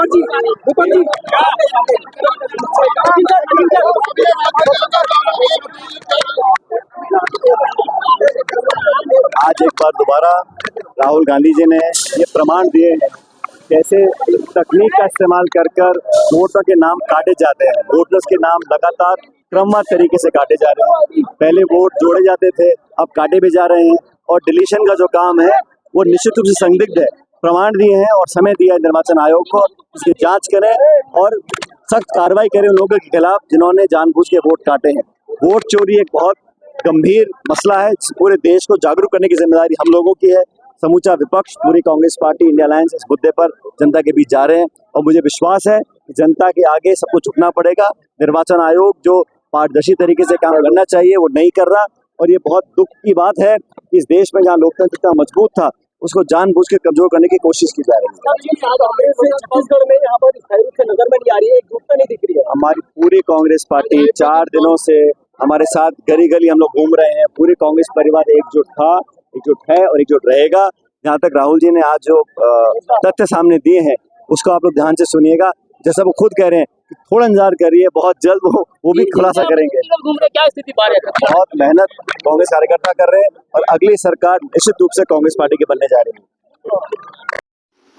आज एक बार दोबारा राहुल गांधी जी ने ये प्रमाण दिए हैं कैसे तकनीक का इस्तेमाल कर वोटों के नाम काटे जाते हैं। वोटर्स के नाम लगातार क्रमवार तरीके से काटे जा रहे हैं। पहले वोट जोड़े जाते थे, अब काटे भी जा रहे हैं। और डिलीशन का जो काम है वो निश्चित रूप से संदिग्ध है। प्रमाण दिए हैं और समय दिया है निर्वाचन आयोग को, इसकी जांच करें और सख्त कार्रवाई करें उन लोगों के खिलाफ जिन्होंने जानबूझ के वोट काटे हैं। वोट चोरी एक बहुत गंभीर मसला है। पूरे देश को जागरूक करने की जिम्मेदारी हम लोगों की है। समूचा विपक्ष, पूरी कांग्रेस पार्टी, इंडिया अलायंस इस मुद्दे पर जनता के बीच जा रहे हैं और मुझे विश्वास है कि जनता के आगे सबको झुकना पड़ेगा। निर्वाचन आयोग जो पारदर्शी तरीके से काम करना चाहिए वो नहीं कर रहा और ये बहुत दुख की बात है कि इस देश में जहाँ लोकतंत्र इतना मजबूत था उसको जानबूझ के कमजोर करने की कोशिश की जा रही है। छत्तीसगढ़ में यहाँ पर नजर में नहीं आ रही है, एकजुटता नहीं दिख रही है। हमारी पूरी कांग्रेस पार्टी 4 दिनों से हमारे साथ गली गली हम लोग घूम रहे हैं। पूरे कांग्रेस परिवार एकजुट था, एकजुट है और एकजुट रहेगा। जहाँ तक राहुल जी ने आज जो तथ्य सामने दिए हैं उसको आप लोग ध्यान से सुनिएगा। जैसा वो खुद कह रहे हैं कि थोड़ा इंतजार करिए, बहुत जल्द वो भी खुलासा करेंगे। क्या स्थिति बहुत मेहनत कांग्रेस कार्यकर्ता कर रहे हैं और अगली सरकार निश्चित रूप से कांग्रेस पार्टी की बनने जा रही है।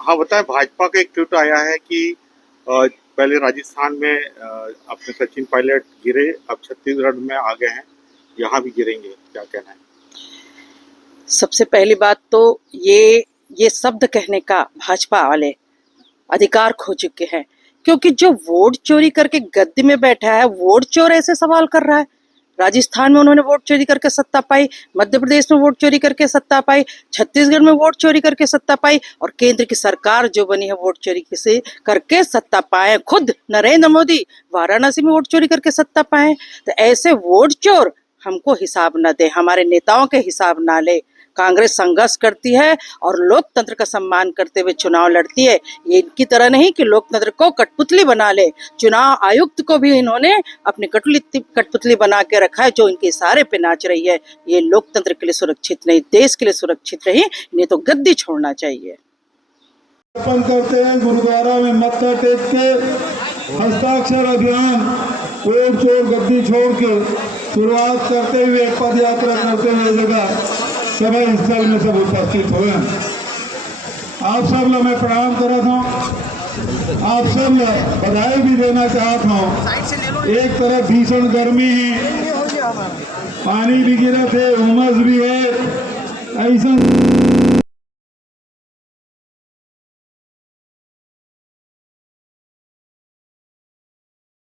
हाँ बताएं, भाजपा का एक ट्वीट आया है कि पहले राजस्थान में अपने सचिन पायलट गिरे, अब छत्तीसगढ़ में आ गए हैं, यहाँ भी गिरेंगे, क्या कहना है? सबसे पहली बात तो ये शब्द कहने का भाजपा वाले अधिकार खो चुके हैं, क्योंकि जो वोट चोरी करके गद्दी में बैठा है वोट चोर ऐसे सवाल कर रहा है। राजस्थान में उन्होंने वोट चोरी करके सत्ता पाई, मध्य प्रदेश में वोट चोरी करके सत्ता पाई, छत्तीसगढ़ में वोट चोरी करके सत्ता पाई और केंद्र की सरकार जो बनी है वोट चोरी से करके सत्ता पाए। खुद नरेंद्र मोदी वाराणसी में वोट चोरी करके सत्ता पाए। तो ऐसे वोट चोर हमको हिसाब न दे, हमारे नेताओं के हिसाब ना ले। कांग्रेस संघर्ष करती है और लोकतंत्र का सम्मान करते हुए चुनाव लड़ती है। ये इनकी तरह नहीं कि लोकतंत्र को कठपुतली बना ले। चुनाव आयुक्त को भी इन्होंने अपनी कठपुतली बना के रखा है जो इनके इशारे पे नाच रही है। ये लोकतंत्र के लिए सुरक्षित नहीं, देश के लिए सुरक्षित नहीं, इन्हें तो गद्दी छोड़ना चाहिए। करते हैं गुरुद्वारा में मत्था टेक के हस्ताक्षर अभियान वोट चोर गद्दी छोड़ के शुरुआत करते हुए पद यात्रा करते हुए जगह सभा स्थल में सब उपस्थित हुए। आप सब लोग मैं प्रणाम कर रहा था, आप सब बधाई भी देना चाहता हूँ। एक तरफ भीषण गर्मी है, पानी भी गिरा थे, उमस भी है, ऐसा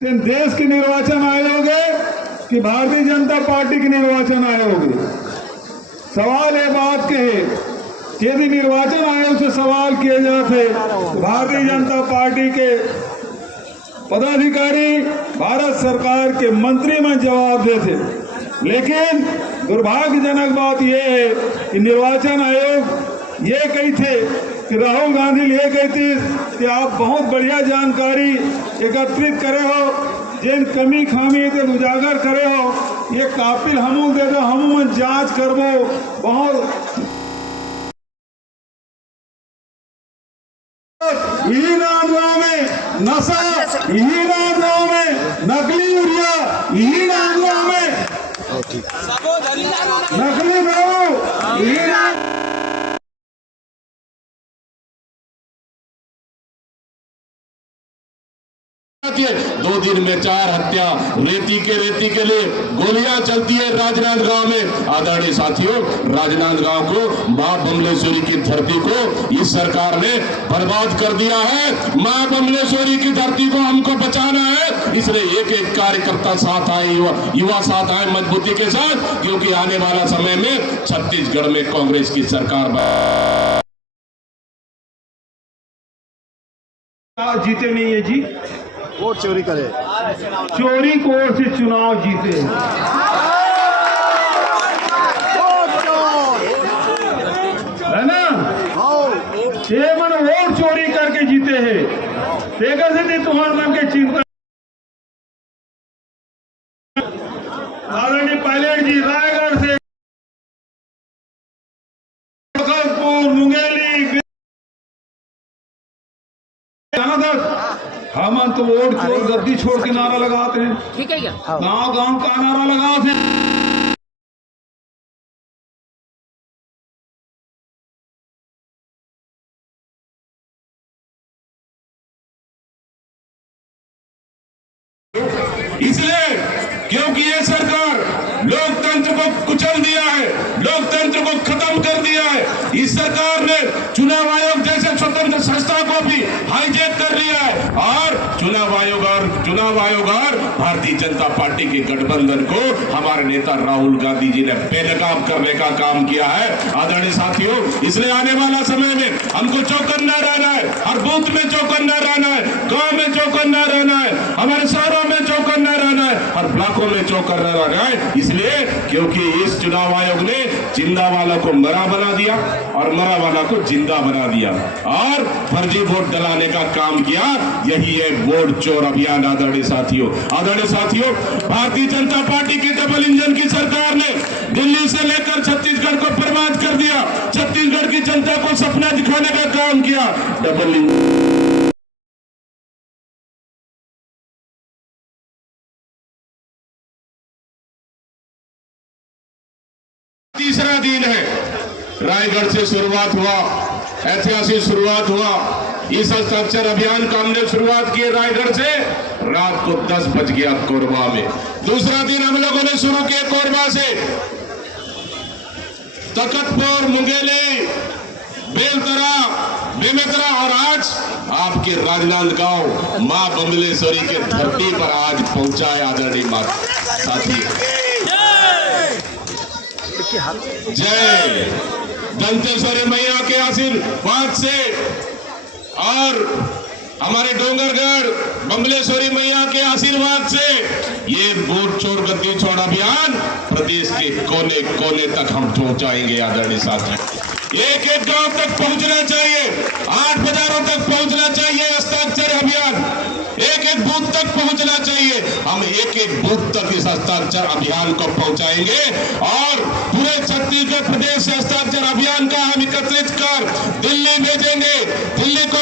देश के निर्वाचन आयोग है कि भारतीय जनता पार्टी के निर्वाचन आयोग है। सवाल ये बात के है कि यदि निर्वाचन आयोग से सवाल किए जाते तो भारतीय जनता पार्टी के पदाधिकारी भारत सरकार के मंत्री में जवाब देते। लेकिन दुर्भाग्यजनक बात यह है कि निर्वाचन आयोग ये कही थे कि राहुल गांधी ये कहती कि आप बहुत बढ़िया जानकारी एकत्रित करे हो, जिन कमी खामी थे उजागर करे हो, ये काबिल हमू दे दो, हम जांच करबो। बहुत यही राजगांव में नशा, यही राजगांव में नकली यूरिया, यही राजगांव में नकली दारू, यही 2 दिन में 4 हत्या, रेती के लिए गोलियां चलती है राजनांदगांव में। आदरणीय साथियों, राजनांदगांव को, मां बमलेश्वरी की धरती को इस सरकार ने बर्बाद कर दिया है। मां बमलेश्वरी की धरती को हमको बचाना है, इसलिए एक एक कार्यकर्ता साथ आए, युवा साथ आए मजबूती के साथ, क्योंकि आने वाला समय में छत्तीसगढ़ में कांग्रेस की सरकार जीते नहीं है जी, वोट चोरी करे, चोरी कोर से चुनाव जीते। है ना, ये मन वोट चोरी करके जीते हैं। तेगर से तुम्हारे नाम के चिंता आदरणीय पायलट जी रायगढ़ से मुंगेली याद है हम तो वोट छोड़ गद्दी छोड़ के नारा लगाते हैं, ठीक है क्या? गांव गांव का नारा लगाते हैं। इसलिए क्योंकि ये सरकार लोकतंत्र को कुचल दिया है, लोकतंत्र को खत्म कर दिया है। इस सरकार ने चुनाव आयोग जैसे स्वतंत्र संस्था को भी हाईजैक कर लिया है और चुनाव आयोग और भारतीय जनता पार्टी के गठबंधन को हमारे नेता राहुल गांधी जी ने बेनकाब करने का काम किया है। आदरणीय साथियों, इसलिए आने वाला समय में हमको चौकन्ना रहना है, हर बूथ में चौकन्ना रहना है, गांव में चौकन्ना रहना है, हमारे शहरों में चौकन्ना रहना है, हर ब्लॉकों में चौकन्ना रहना है। इसलिए क्योंकि इस चुनाव आयोग ने जिंदा वाला को मरा बना दिया और मरा वाला को जिंदा बना दिया और फर्जी वोट डलाने का काम किया। यही है वोट चोर अभियान। आदरणीय साथियों, भारतीय जनता पार्टी की डबल इंजन की सरकार ने दिल्ली से लेकर छत्तीसगढ़ को बर्बाद कर दिया, छत्तीसगढ़ की जनता को सपना दिखाने का काम किया। डबल इंजन तीसरा दिन है, रायगढ़ से शुरुआत हुआ, ऐतिहासिक शुरुआत हुआ। इस हस्ताक्षर अभियान का हमने शुरुआत की रायगढ़ से, रात को 10 बज गया कोरबा में। दूसरा दिन हम लोगों ने शुरू किया कोरबा से, तखतपुर, मुंगेली, बेलतरा, बेमेतरा और आज आपके राजनांदगांव मां बमलेश्वरी के धरती पर आज पहुंचा है। आदरणीय साथी, जय दंतेश्वरी मैया के आशीर्वाद से और हमारे डोंगरगढ़ बमलेश्वरी मैया के आशीर्वाद से ये वोट चोर गद्दी छोड़ अभियान प्रदेश के कोने कोने तक हम पहुंचाएंगे। आदरणीय साथी, एक एक गांव तक पहुंचना चाहिए, 8 बाजारों तक पहुंचना चाहिए। हस्ताक्षर अभियान एक एक बूथ तक पहुंचना चाहिए। हम एक एक बूथ तक इस हस्ताक्षर अभियान को पहुंचाएंगे और पूरे छत्तीसगढ़ प्रदेश से हस्ताक्षर अभियान का हम एकत्रित कर दिल्ली भेजेंगे। दिल्ली को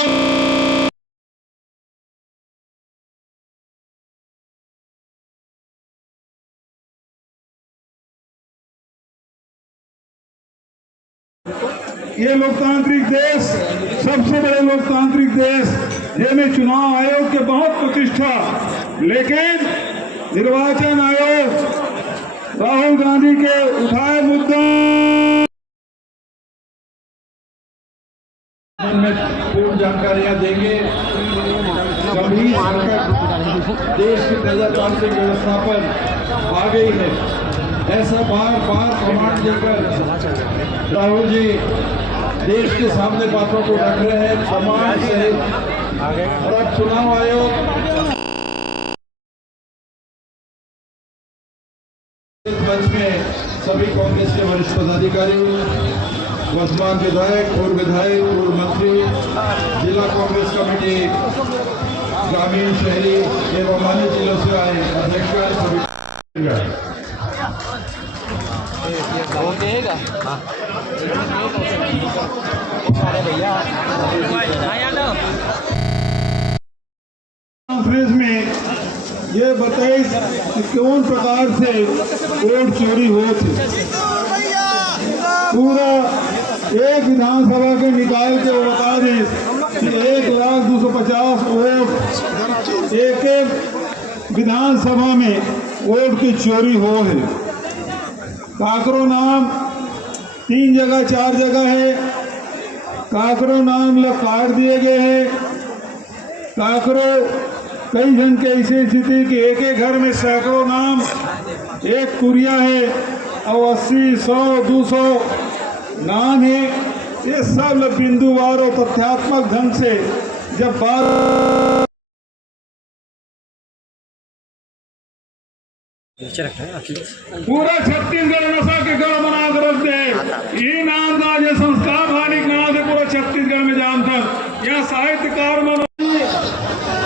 ये लोकतांत्रिक देश, सबसे बड़े लोकतांत्रिक देश, जिसमें चुनाव आयोग के बहुत प्रतिष्ठा, लेकिन निर्वाचन आयोग राहुल गांधी के उठाए मुद्दों में पूर्ण जानकारियां देंगे। गंभीर संकट देश की प्रजातांत्रिक व्यवस्था पर आ गई है, ऐसा बार बार प्रमाण देकर राहुल जी देश के सामने बातों को रख रहे हैं प्रमाण से। और अब चुनाव आयोग मंच में सभी कांग्रेस के वरिष्ठ पदाधिकारी, वर्तमान विधायक, पूर्व विधायक, पूर्व मंत्री, जिला कांग्रेस कमेटी, ग्रामीण, शहरी एवं अन्य जिलों से आए अध्यक्ष सभी कॉन्फ्रेंस में ये बताइए कि कौन प्रकार से वोट चोरी हुए थे। पूरा एक विधानसभा के निकाल के वो बता दें कि 1,250 वोट एक विधानसभा में वोट की चोरी हो है। काकरो नाम 3 जगह 4 जगह है, काकरो नाम लोग काट दिए गए हैं। काकरो कई जन के ऐसी स्थिति कि एक एक घर में सैकड़ों नाम, एक कुरिया है और 80, 100, 200 नाम है। ये सब बिंदुवार और तथ्यात्मक ढंग से जब बात पूरा छत्तीसगढ़ नशा के गढ़ बना कर रखते हैं। ये नाम का जो संस्कार हानिक नाम से पूरा छत्तीसगढ़ में जानता है। यहाँ साहित्यकार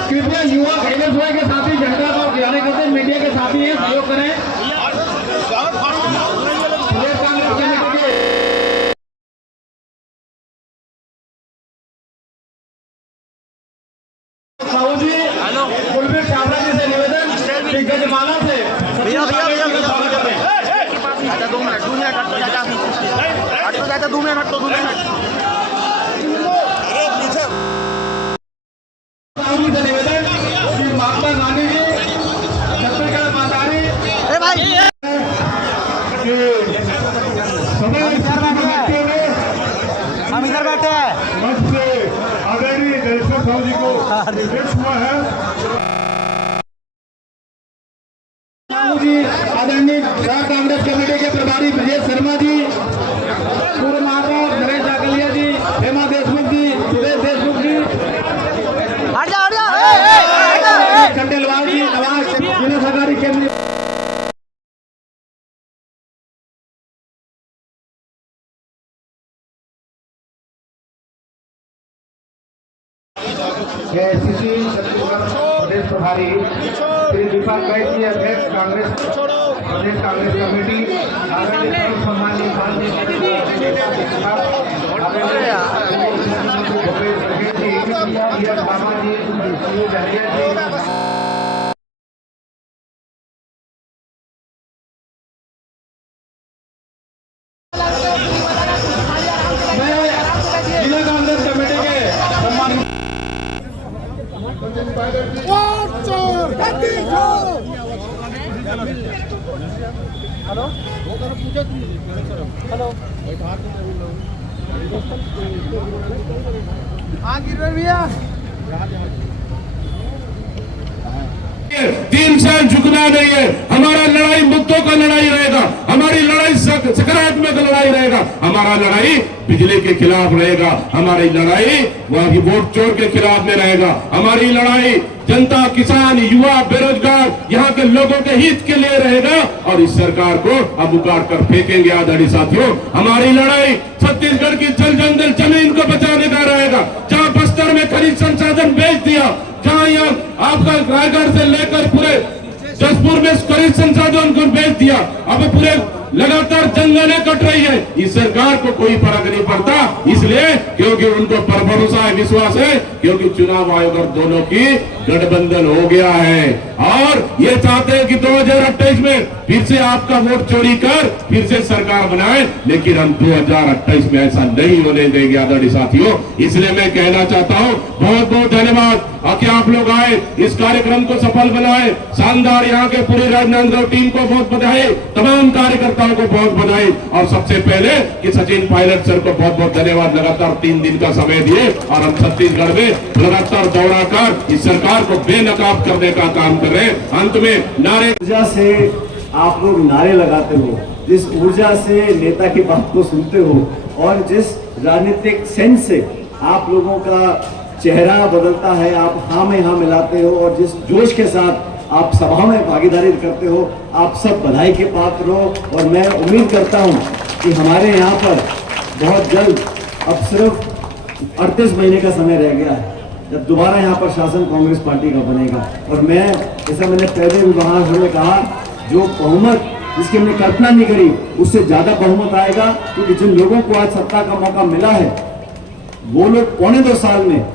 कृपया युवा के साथी जनता का गिराने करते मीडिया के साथी हैं, सहयोग करें। कुलबीर चावला जी से निवेदन कि गजमाला से भैया भैया भैया भैया 2 मिनट हट तो 2 मिनट से निवेदन कि महात्मा गांधी जी छत्तीसगढ़ मातारी हम इधर बैठे हैं मंच से आदरणीय जयेश्वर साहू जी को निर्देश हुआ है। आदरणीय प्रदेश कांग्रेस कमेटी के प्रभारी ब्रजेश शर्मा जी, पूर्व महापौर नरेश जाकलिया जी, हेमा देशमुख जी, सुरेश देशमुख जी, खंडेलवाल जी, नवाज जिला सरकारी केंद्रीय एआईसीसी छत्तीसगढ़ प्रदेश प्रभारी श्री दीपक बैद जी, अध्यक्ष कांग्रेस प्रदेश कांग्रेस कमेटी, आदरणीय सम्माननीय भूपेश बघेल जी, ईएस बाबा जी, सुनील दहिया जी, जिला कांग्रेस कमेटी के सम्मान तीन साल झुकना नहीं है। हमारा लड़ाई मुद्दों का लड़ाई रहेगा, हमारी लड़ाई सकारात्मक लड़ाई रहेगा, हमारा लड़ाई बिजली के खिलाफ रहेगा, हमारी लड़ाई वहां की वोट चोर के खिलाफ में रहेगा, हमारी लड़ाई जनता, किसान, युवा, बेरोजगार, यहाँ के लोगों के हित के लिए रहेगा। और इस सरकार को अब उखाड़ कर फेंकेंगे। आदरणीय साथियों, हमारी लड़ाई छत्तीसगढ़ की जल जंगल जमीन को बचाने का रहेगा। जहाँ बस्तर में खनिज संसाधन बेच दिया, जहाँ यहाँ आपका रायगढ़ से लेकर पूरे जसपुर में खनिज संसाधन को बेच दिया, अब पूरे लगातार जंगलें कट रही है। इस सरकार को कोई फर्क नहीं पड़ता, इसलिए क्योंकि उनको पर भरोसा है, विश्वास है, क्योंकि चुनाव आयोग और दोनों की गठबंधन हो गया है और ये चाहते हैं कि 2028 में फिर से आपका वोट चोरी कर फिर से सरकार बनाए। लेकिन हम 2028 में ऐसा नहीं होने देंगे आदरणीय साथियों। इसलिए मैं कहना चाहता हूँ, बहुत बहुत धन्यवाद कि आप लोग आए, इस कार्यक्रम को सफल बनाए। शानदार यहाँ के पूरी राजनांदगांव टीम को बहुत बधाई, तमाम कार्यकर्ताओं को बहुत बधाई और सबसे पहले कि सचिन पायलट सर को बहुत बहुत धन्यवाद। लगातार 3 दिन का समय दिए और हम छत्तीसगढ़ में लगातार दौरा कर इस सरकार को बेनकाब करने का काम कर रहे हैं। अंत में नारे ऊर्जा से आप लोग नारे लगाते हो, जिस ऊर्जा से नेता की बात को सुनते हो और जिस राजनीतिक सेंस से आप लोगों का चेहरा बदलता है, आप हाँ में हाँ मिलाते हो और जिस जोश के साथ आप सभा में भागीदारी करते हो, आप सब बधाई के पात्र हो। और मैं उम्मीद करता हूं कि हमारे यहाँ पर बहुत जल्द, अब सिर्फ 38 महीने का समय रह गया है जब दोबारा यहाँ पर शासन कांग्रेस पार्टी का बनेगा। और मैं, जैसा मैंने पहले भी वहाँ में कहा, जो बहुमत जिसकी हमने कल्पना नहीं करी उससे ज्यादा बहुमत आएगा, क्योंकि जिन लोगों को आज सत्ता का मौका मिला है वो लोग 2.25 साल में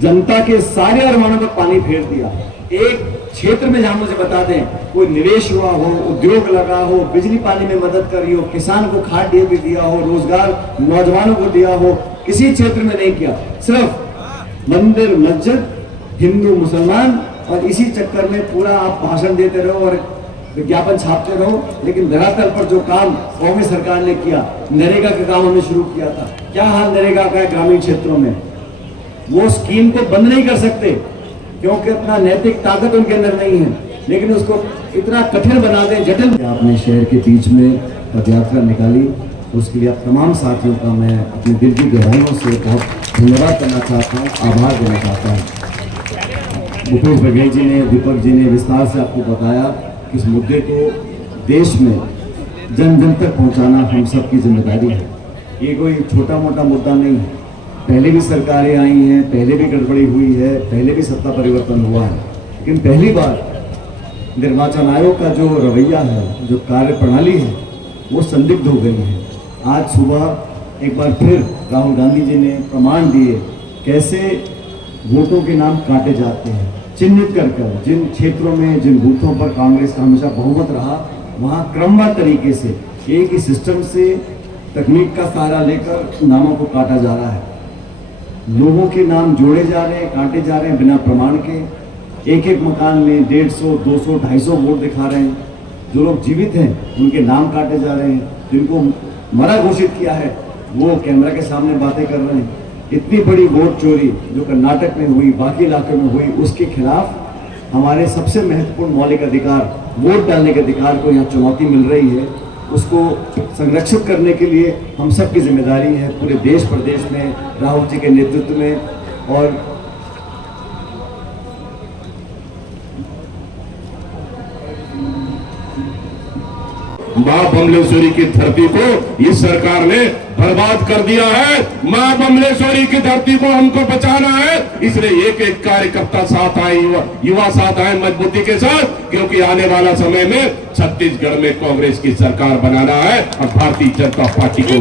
जनता के सारे अरमानों पर पानी फेर दिया। एक क्षेत्र में जहां मुझे बता दें, कोई निवेश हुआ हो, उद्योग लगा हो, बिजली पानी में मदद करी हो, किसान को खाद भी दिया हो, रोजगार नौजवानों को दिया हो, किसी क्षेत्र में नहीं किया। सिर्फ मंदिर, मस्जिद, हिंदू मुसलमान, और इसी चक्कर में पूरा आप भाषण देते रहो और विज्ञापन छापते रहो। लेकिन धरातल पर जो काम कांग्रेस सरकार ने किया, नरेगा का काम हमने शुरू किया था। क्या हाल नरेगा का है ग्रामीण क्षेत्रों में? वो स्कीम को बंद नहीं कर सकते क्योंकि अपना नैतिक ताकत उनके अंदर नहीं है, लेकिन उसको इतना कठिन बना दें, जटिल। आपने शहर के बीच में पदयात्रा निकाली, उसके लिए आप तमाम साथियों का मैं अपने दिल की गहराइयों से बहुत धन्यवाद करना चाहता हूँ, आभार देना चाहता हूँ। भूपेश बघेल जी ने, दीपक जी ने विस्तार से आपको बताया कि इस मुद्दे को देश में जन जन तक पहुँचाना हम सबकी जिम्मेदारी है। ये कोई छोटा मोटा मुद्दा नहीं है। पहले भी सरकारें आई हैं, पहले भी गड़बड़ी हुई है, पहले भी सत्ता परिवर्तन हुआ है, लेकिन पहली बार निर्वाचन आयोग का जो रवैया है, जो कार्य प्रणाली है, वो संदिग्ध हो गई है। आज सुबह एक बार फिर राहुल गांधी जी ने प्रमाण दिए कैसे वोटों के नाम काटे जाते हैं। चिन्हित कर जिन क्षेत्रों में, जिन बूथों पर कांग्रेस का हमेशा बहुमत रहा, वहाँ क्रमबद्ध तरीके से एक ही सिस्टम से तकनीक का सहारा लेकर नामों को काटा जा रहा है। लोगों के नाम जोड़े जा रहे हैं, काटे जा रहे हैं बिना प्रमाण के। एक एक मकान में 150, 200, 250 वोट दिखा रहे हैं। जो लोग जीवित हैं उनके नाम काटे जा रहे हैं। जिनको मरा घोषित किया है वो कैमरा के सामने बातें कर रहे हैं। इतनी बड़ी वोट चोरी जो कर्नाटक में हुई, बाकी इलाकों में हुई, उसके खिलाफ हमारे सबसे महत्वपूर्ण मौलिक अधिकार, वोट डालने के अधिकार को यहाँ चुनौती मिल रही है। उसको संरक्षित करने के लिए हम सब की जिम्मेदारी है, पूरे देश प्रदेश में राहुल जी के नेतृत्व में। और मां बमलेश्वरी की धरती को इस सरकार ने बर्बाद कर दिया है। मां बमलेश्वरी की धरती को हमको बचाना है, इसलिए एक एक कार्यकर्ता साथ आए, युवा साथ आए मजबूती के साथ, क्योंकि आने वाला समय में छत्तीसगढ़ में कांग्रेस की सरकार बनाना है और भारतीय जनता पार्टी को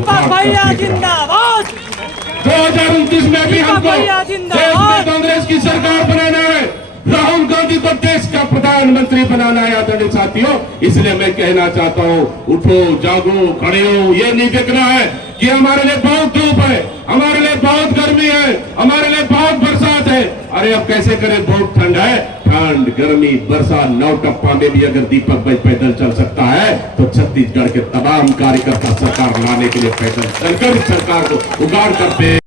2029 में भी हमको देश में कांग्रेस की सरकार बनाना है। राहुल गांधी को देश का प्रधानमंत्री बनाना है आदरणीय साथियों। इसलिए मैं कहना चाहता हूँ, उठो, जागो, खड़े हो। ये नहीं देखना है कि हमारे लिए बहुत धूप है, हमारे लिए बहुत गर्मी है, हमारे लिए बहुत बरसात है। अरे अब कैसे करें, बहुत ठंड है। ठंड, गर्मी, बरसात, नौटप्पा में भी अगर दीपक भाई पैदल चल सकता है तो छत्तीसगढ़ के तमाम कार्यकर्ता सरकार लाने के लिए पैदल चलकर सरकार को उगाड़ करते हैं।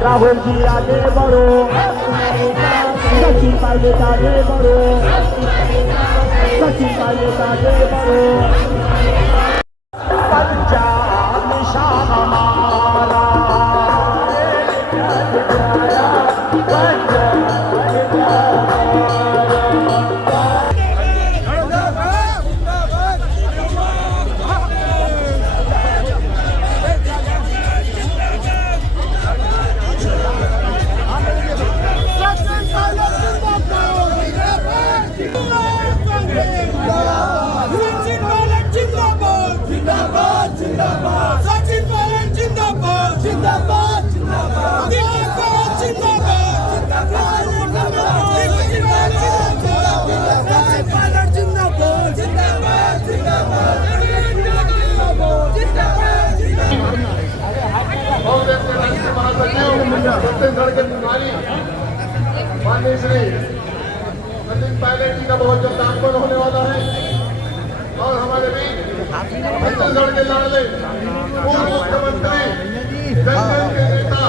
राहुल जी आगे बढ़ो, सचिन पायलट आगे बढ़ो, सचिन पायलट आगे बढ़ो। पंजाब निशान हमारा, छत्तीसगढ़ के प्रभारी माननीय श्री सचिन पायलट जी का बहुत जल्द आगमन होने वाला है और हमारे बीच छत्तीसगढ़ के लाडले पूर्व मुख्यमंत्री जनजन के नेता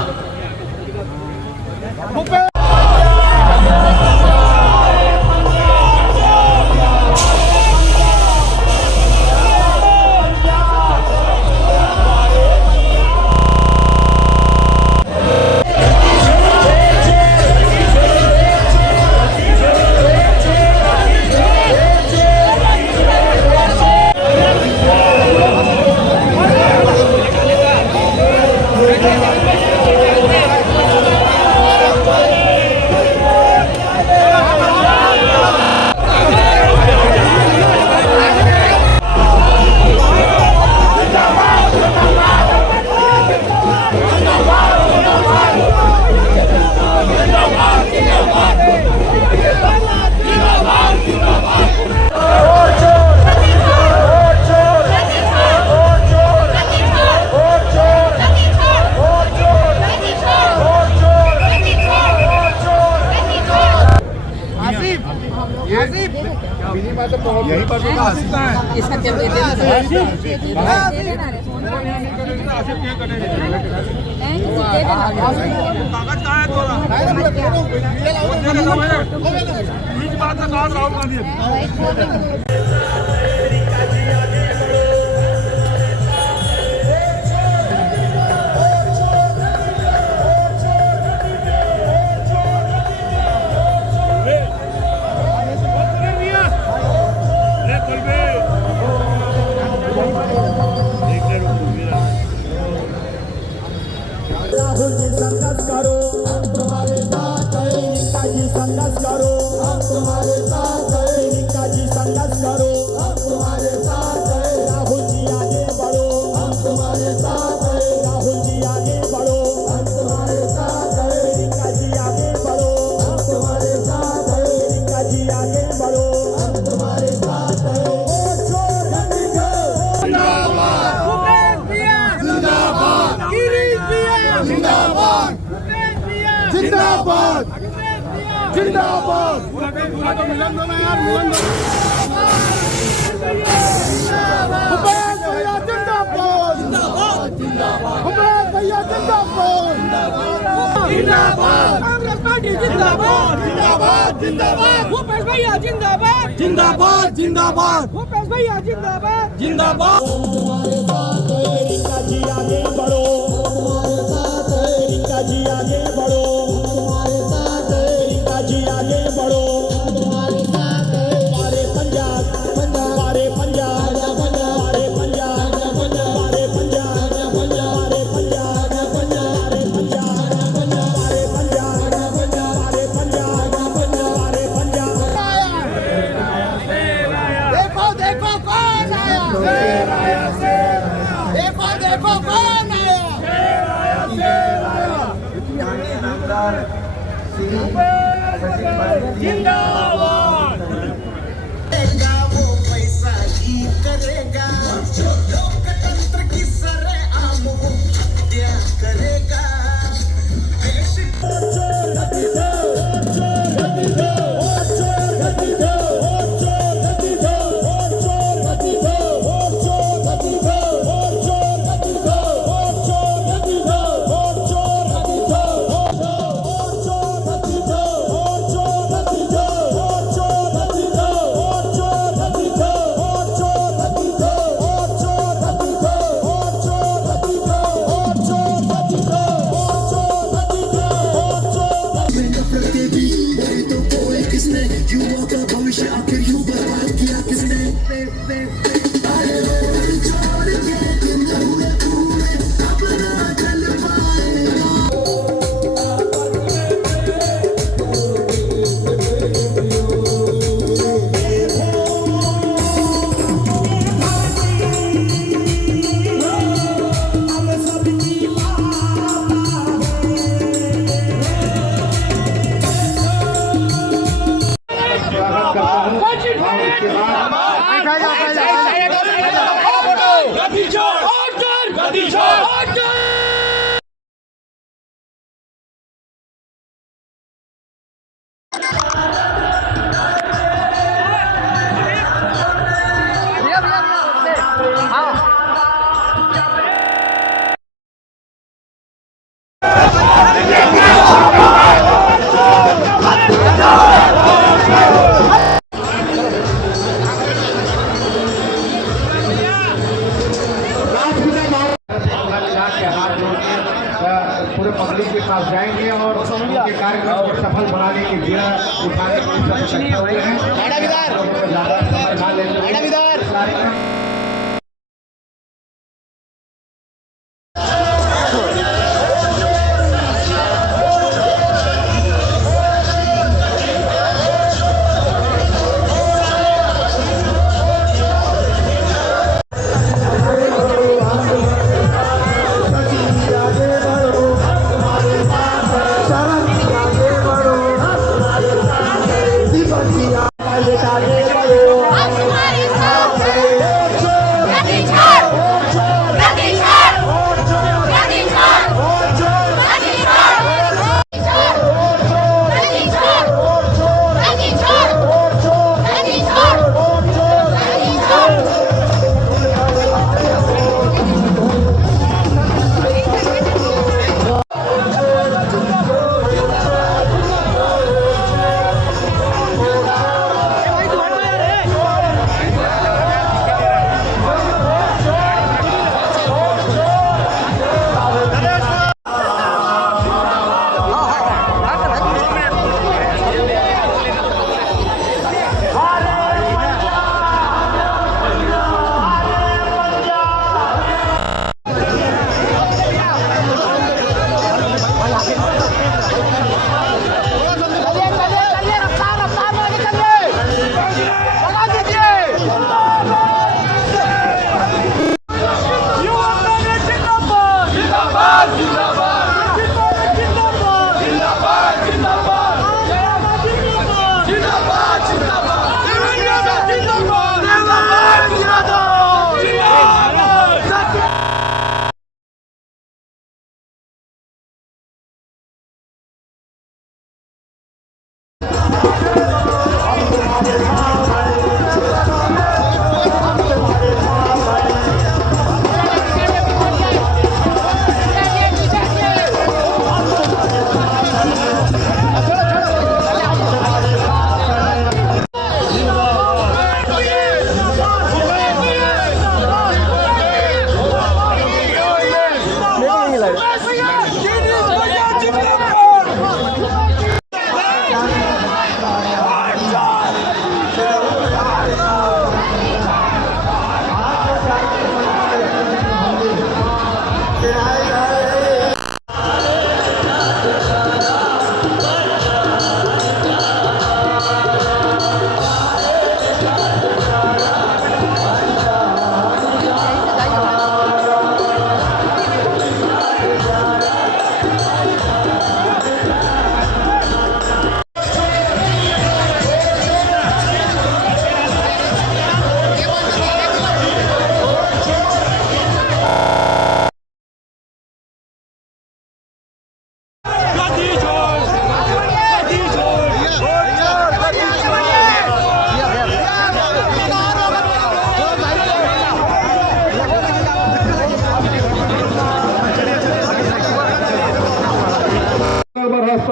राहुल जी संघर्ष करो, हम तुम्हारे साथ हैं। नीता जी संघर्ष करो, हम तुम्हारे साथ हैं। नीता जी संघर्ष करो, हम तुम्हारे साथ हैं। राहुल जी आगे बढ़ो, हम तुम्हारे साथ हैं। राहुल जी आगे बढ़ो, हम तुम्हारे साथ हैं। नीता जी आगे बढ़ो, हम तुम्हारे साथ हैं। नीता जी आगे बढ़ो, हम तुम्हारे साथ हैं। वोट छोड़ गद्दी छोड़, जिंदाबाद भूपेश भैया, जिंदाबाद गिरीश भैया, जिंदाबाद जिंदाबाद जिंदाबाद। भूपेश भैया जिंदाबाद, भूपेश भैया जिंदाबाद, जिंदाबाद कांग्रेस पार्टी जिंदाबाद, जिंदाबाद जिंदाबाद। भूपेश भैया जिंदाबाद, जिंदाबाद जिंदाबाद। भूपेश भैया जिंदाबाद, जिंदाबाद। तुम्हारे साथ है रीता जी आगे बढ़ो, तुम्हारे साथ है रीता जी आगे बढ़ो, तुम्हारे साथ है रीता जी आगे बढ़ो, तुम्हारे साथ है। हमारे पंजाब हमारे पंजाब हमारे पंजाब हमारे पंजाब हमारे पंजाब हमारे पंजाब हमारे पंजाब हमारे पंजाब हमारे पंजाब। देखो देखो कौन आया, देखो देखो कौन आया। जिंदाबाद वो पैसा ही करेगा, लोकतंत्र की सरेआम वो हत्या करेगा। युवा का भविष्य आखिर यूं बर्बाद किया किसने? छोड़ के तुम हुए पूरे अपना चल पाए। पूरे पब्लिक के पास जाएंगे और उनके कार्यक्रम को सफल बनाने की जिला उठाने की हुए हैं। ज़्यादा समय ना लेते आगे बढ़ो, हम तुम्हारे साथ हैं।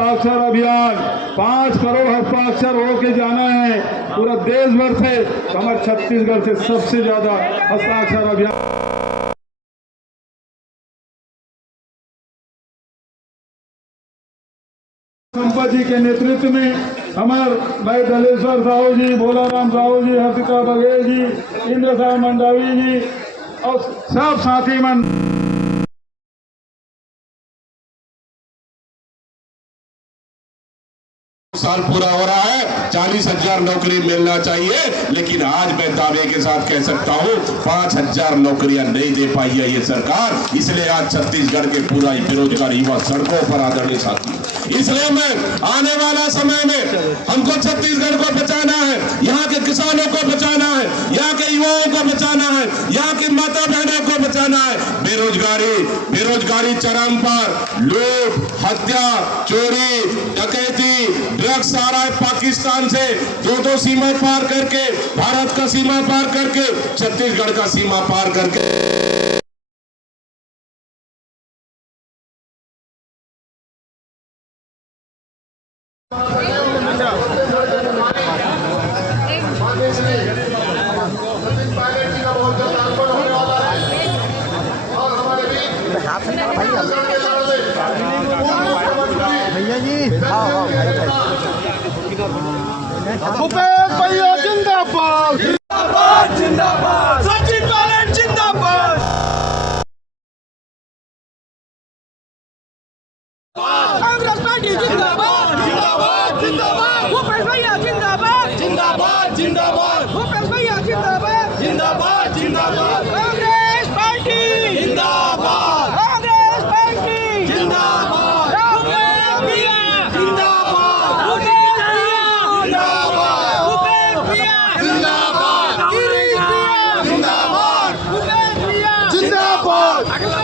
हस्ताक्षर अभियान 5 करोड़ हस्ताक्षर होके जाना है पूरा देश भर से। हमारे छत्तीसगढ़ से सबसे ज्यादा हस्ताक्षर अभियान संपत जी के नेतृत्व में भाई दलेश्वर साहू जी, भोलाराम साहू जी, हर्षिता बघेल जी, इंद्र साहब मंडावी जी और सब साथी मन साल पूरा हो रहा है, 40,000 नौकरी मिलना चाहिए, लेकिन आज मैं दावे के साथ कह सकता हूं 5,000 नौकरियां नहीं दे पाई है ये सरकार। इसलिए आज छत्तीसगढ़ के पूरा बेरोजगार युवा सड़कों पर आदरणीय साथी। इसलिए मैं आने वाला समय में हमको छत्तीसगढ़ को बचाना है, यहाँ के किसानों को बचाना है, यहाँ के युवाओं को बचाना है, यहाँ की माता बहनों को बचाना है। बेरोजगारी चरम पर, लूट, हत्या, चोरी, डकैती, ड्रग्स आ रहा है पाकिस्तान से, दो सीमा पार करके, भारत का सीमा पार करके, छत्तीसगढ़ का सीमा पार करके। सचिन पायलट जी का बहुत जल्द आगमन होने वाला है और हमारे बीच भैया जी भूपेश भैया जिंदाबाद, जिंदाबाद जिंदाबाद, सचिन पायलट जिंदाबाद, कांग्रेस पार्टी जिंदाबाद, जिंदाबाद जिंदाबाद, भूपेश भैया जिंदाबाद, जिंदाबाद जिंदाबाद, भूपेश भैया जिंदाबाद, जिंदाबाद जिंदाबाद, कांग्रेस पार्टी जिंदाबाद, कांग्रेस पार्टी जिंदाबाद, भूपेश भैया जिंदाबाद, भूपेश भैया जिंदाबाद, भूपेश भैया जिंदाबाद, भूपेश भैया जिंदाबाद, भूपेश भैया जिंदाबाद।